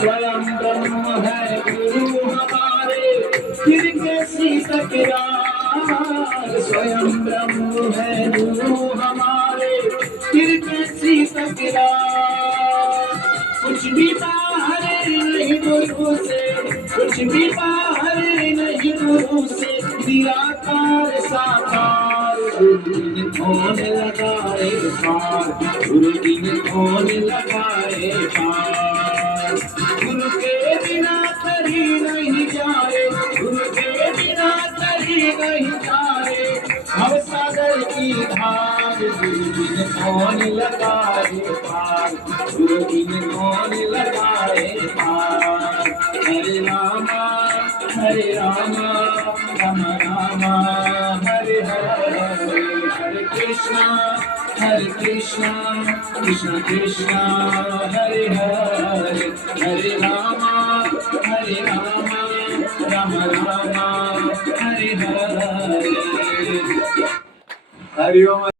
स्वयं ब्रह्म है गुरु हमारे, फिर कैसी तकरार। स्वयं ब्रह्म है गुरु हमारे, फिर कैसी तकरार। कुछ भी बाहर नहीं गुरु से, कुछ भी बाहर नहीं गुरु से, निराकार साकार। गुरु ने कौन लगाए पार, गुरु ने कौन लगाए पार। गुरु के बिना कहीं नहीं जाए, गुरु के बिना कहीं नहीं जाए। भव सागर की धार, गुरु ने कौन लगाए पार, गुरु ने कौन लगाए पार। हरे रामा राम रामा हरे हरे, हरे कृष्णा कृष्ण कृष्णा हरे हरे, हरे रामा राम रामा हरे हरे। हरि ओम।